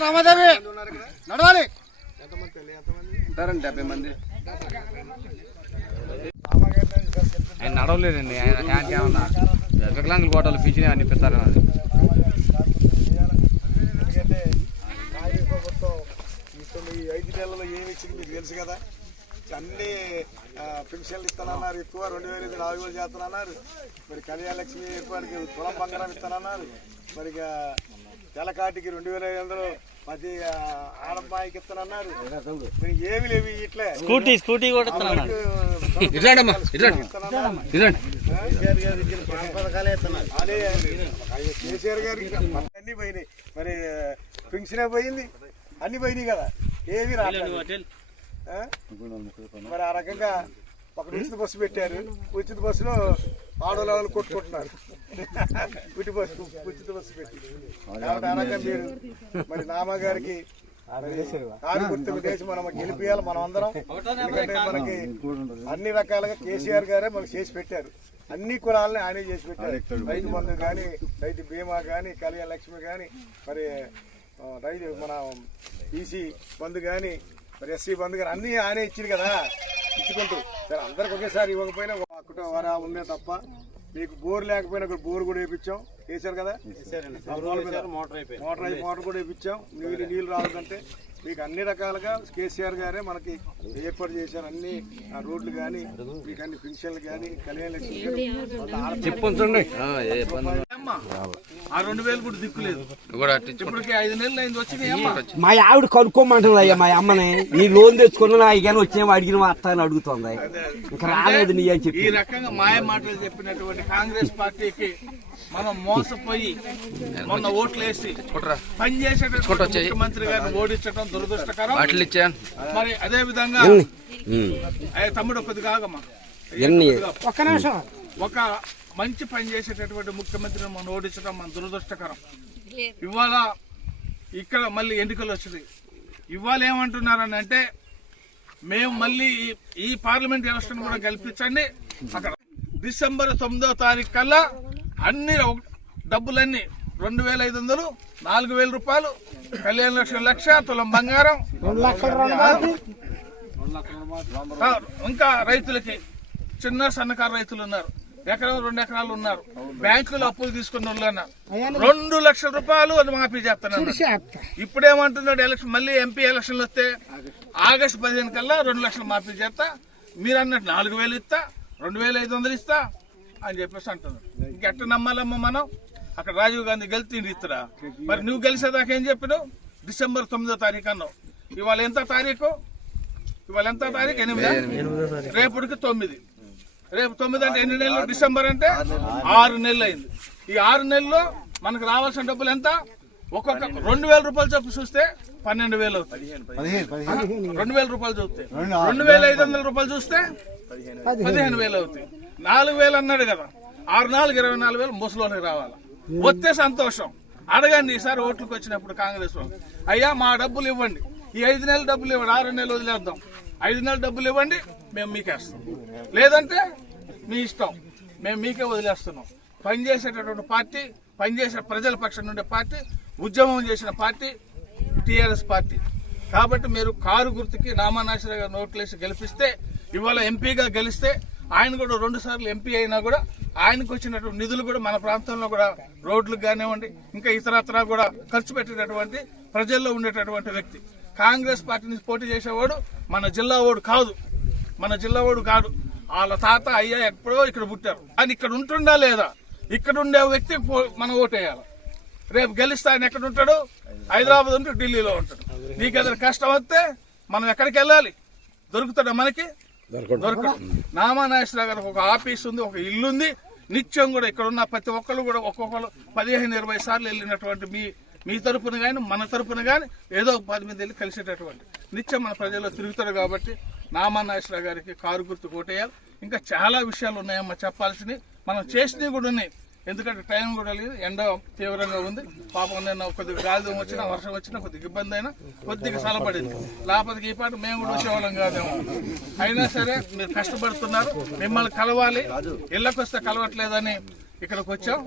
రామాదేవి నడవాలి. ఎంతమంది? 70 మంది. ఆయన నడవలేదండి. ఆయనకి ఏమన్నా వికలాంగుల కోటలు పింఛన్ అనిపిస్తారు. ఎందుకంటే కాంగ్రెస్ ప్రభుత్వం ఈ 5 నెలల్లో ఏమి ఇచ్చింది మీకు తెలుసు కదా. అన్ని పెన్షన్లు ఇస్తానన్నారు. ఎక్కువ 2000 4,000 చేస్తానన్నారు. మరి కళ్యాణ లక్ష్మి ఏర్పాటుకి తులం బంగారం ఇస్తానన్నారు. మరి తెలకాటికి 2,500 ప్రతి ఆడమ్మాయికి ఇస్తానన్నారు. మరి ఏమి లేవు ఇట్లే. స్కూటీ కూడా అదే కేసీఆర్ గారికి అన్ని పోయినాయి. మరి పెన్షనే పోయింది, అన్ని పోయినాయి కదా, ఏమి రాలేదు. మరి ఆ రకంగా ఒక ఉచిత బస్సు పెట్టారు. ఉచిత బస్సులో ఆడవాళ్ళు కొట్టుకుంటున్నారు. ఉచిత బస్సు పెట్టి కాబట్టి ఆ రకంగా మీరు మరి నామగారికి కారు గుర్తు దేశం మనం గెలిపియాలి మనం అందరం. ఎందుకంటే మనకి అన్ని రకాలుగా కేసీఆర్ గారే మనకు చేసి పెట్టారు. అన్ని కులాలని ఆయనే చేసి పెట్టారు. రైతు బంధు కానీ, రైతు బీమా కానీ, కళ్యాణ లక్ష్మి కానీ, మరి రైతు మన ఈసీ బంధు కానీ, మరి ఎస్సీ బంధు కానీ అన్ని ఆయనే ఇచ్చింది కదా. ఇచ్చుకుంటూ సరే అందరికి ఒకేసారి ఇవ్వకపోయినా ఒకటో వరా ఉందే తప్ప మీకు బోర్ లేకపోయినా బోర్ కూడా వేయించాం. వేసారు కదా, మోటార్ కూడా వేయించాం. నీళ్ళు రావద్దంటే మీకు అన్ని రకాలుగా కేసీఆర్ గారే మనకి ఏర్పాటు చేశారు. అన్ని రోడ్లు కానీ, మీకు అన్ని పెన్షన్లు కానీ, కళ్యాణ లక్ష్మి చెప్పండి. 2,000 కూడా దిక్కులేదు. ఇప్పటికి 5 నెలలు అయింది వచ్చింది. మా ఆవిడ కనుక్కోమంటుంది అయ్యా. మా అమ్మని నీ లోన్ తెచ్చుకున్నా కానీ వచ్చినా అడిగిన అత్త అని అడుగుతుంది. ఇంకా రాలేదు నీ అని చెప్పి ఈ రకంగా మాయ మాటలు చెప్పినటువంటి కాంగ్రెస్ పార్టీకి మనం మోసపోయి మొన్న ఓట్లు వేసి పనిచేసేటటువంటి ముఖ్యమంత్రి గారిని ఓడించడం దురదృష్టకరం. మరి అదే విధంగా తమ్ముడు కొద్దిగా ఆగమ్మా, ఒక్క నిమిషం. ఒక మంచి పని చేసేటటువంటి ముఖ్యమంత్రిని మనం ఓడించడం మన దురదృష్టకరం. ఇవాళ ఇక్కడ మళ్ళీ ఎన్నికలు వచ్చింది. ఇవాళ ఏమంటున్నారని అంటే మేము మళ్ళీ ఈ పార్లమెంట్ ఎలక్షన్ కూడా గెలిపించండి. అక్కడ డిసెంబర్ 9వ తారీఖు కల్లా అన్ని డబ్బులన్నీ 2,500, 4,000 రూపాయలు, కళ్యాణ లక్ష్మి 1,00,000, తులం బంగారం, ఇంకా రైతులకి చిన్న సన్నకారు రైతులు ఉన్నారు, ఎకరం 2 ఎకరాలు ఉన్నారు, బ్యాంకులో అప్పులు తీసుకున్న వాళ్ళు అన్నారు. 2 లక్షల రూపాయలు అది మాఫీ చేస్తాను. ఇప్పుడేమంటున్నాడు, ఎలక్షన్ మళ్ళీ ఎంపీ ఎలక్షన్లు వస్తే ఆగస్టు 15 కల్లా 2 లక్షలు మాఫీ చేస్తా, మీరు అన్నట్టు 4,000 ఇస్తా, 2,500 ఇస్తా అని చెప్పేసి అంటున్నారు. ఇంకెట్ట నమ్మాలమ్మా మనం? అక్కడ రాజీవ్ గాంధీ గెలిచి ఇస్తురా. మరి నువ్వు గెలిచేదాకా ఏం చెప్పినావు? డిసెంబర్ 9వ తారీఖు అన్నావు. ఇవాళ ఎంత తారీఖు? 8. రేపటికి 9. రేపు 9 అంటే ఎన్ని నెలలు? డిసెంబర్ అంటే 6 నెలలు అయింది. ఈ 6 నెలల్లో మనకు రావాల్సిన డబ్బులు ఎంత? ఒక్కొక్క 2,000 రూపాయలు చొప్పు చూస్తే 12,000 అవుతుంది. 2,000 రూపాయలు చూస్తే 2,500 రూపాయలు చూస్తే 15,000 అవుతాయి. 4,000 అన్నాడు కదా, 6 4 24,000 ముసలోనికి రావాలి. వస్తే సంతోషం. అడగండి ఈసారి ఓట్లకు వచ్చినప్పుడు కాంగ్రెస్ వాళ్ళు, అయ్యా మా డబ్బులు ఇవ్వండి, ఈ 5 నెలల డబ్బులు ఇవ్వండి, 6 నెలలు వదిలేద్దాం, 5 నెలల డబ్బులు ఇవ్వండి, మేము మీకేస్తాం, లేదంటే మీ ఇష్టం, మేము మీకే వదిలేస్తున్నాం. పనిచేసేటటువంటి పార్టీ, పనిచేసే ప్రజల పక్షం నుండే పార్టీ, ఉద్యమం చేసిన పార్టీ టీఆర్ఎస్ పార్టీ. కాబట్టి మీరు కారు గుర్తుకి రామానాశ్వర గారు ఓట్లేసి గెలిపిస్తే, ఇవాళ ఎంపీగా గెలిస్తే, ఆయన కూడా 2 సార్లు ఎంపీ అయినా కూడా ఆయనకు వచ్చినటువంటి నిధులు కూడా మన ప్రాంతంలో కూడా రోడ్లకు కానివ్వండి, ఇంకా ఇతరత్రా కూడా ఖర్చు పెట్టేటటువంటి ప్రజల్లో ఉండేటటువంటి వ్యక్తి. కాంగ్రెస్ పార్టీ నుంచి పోటీ చేసేవాడు మన జిల్లా వాడు కాదు, మన జిల్లా వాడు కాదు. వాళ్ళ తాత అయ్యా ఎప్పుడో ఇక్కడ పుట్టారు. ఆయన ఇక్కడ ఉంటుండా లేదా? ఇక్కడ ఉండే వ్యక్తి మనం ఓటేయాలి. రేపు గెలిస్తే ఆయన ఎక్కడ ఉంటాడు? హైదరాబాద్ ఉంటే ఢిల్లీలో ఉంటాడు. నీకు ఏదైనా కష్టం వస్తే మనం ఎక్కడికి వెళ్ళాలి? దొరుకుతాడా మనకి? దొరకదు. నామానాగేశ్వరరావు గారికి ఒక ఆఫీస్ ఉంది, ఒక ఇల్లు ఉంది. నిత్యం కూడా ఇక్కడ ఉన్న ప్రతి ఒక్కరు కూడా ఒక్కొక్కరు 15-20 సార్లు వెళ్ళినటువంటి మీ తరపున కానీ మన తరపున కానీ ఏదో 10 మంది వెళ్ళి కలిసేటటువంటి నిత్యం మన ప్రజల్లో తిరుగుతారు. కాబట్టి నామానాగేశ్వరరావు గారికి కారు గుర్తు కోటేయాలి. ఇంకా చాలా విషయాలు ఉన్నాయమ్మా చెప్పాల్సినవి, మనం చేసినవి కూడా ఉన్నాయి. ఎందుకంటే టైం కూడా లేదు, ఎండ తీవ్రంగా ఉంది. పాపం నిన్న కొద్దిగా గాలి వచ్చినా వర్షం వచ్చినా కొద్దిగా ఇబ్బంది అయినా కొద్దిగా సలపడింది. లేకపోతే ఈ పాట మేము కూడా వచ్చేవాళ్ళం కాదేమో. అయినా సరే మీరు కష్టపడుతున్నారు, మిమ్మల్ని కలవాలి, ఇళ్ళకి వస్తే కలవట్లేదని ఇక్కడికి వచ్చాం.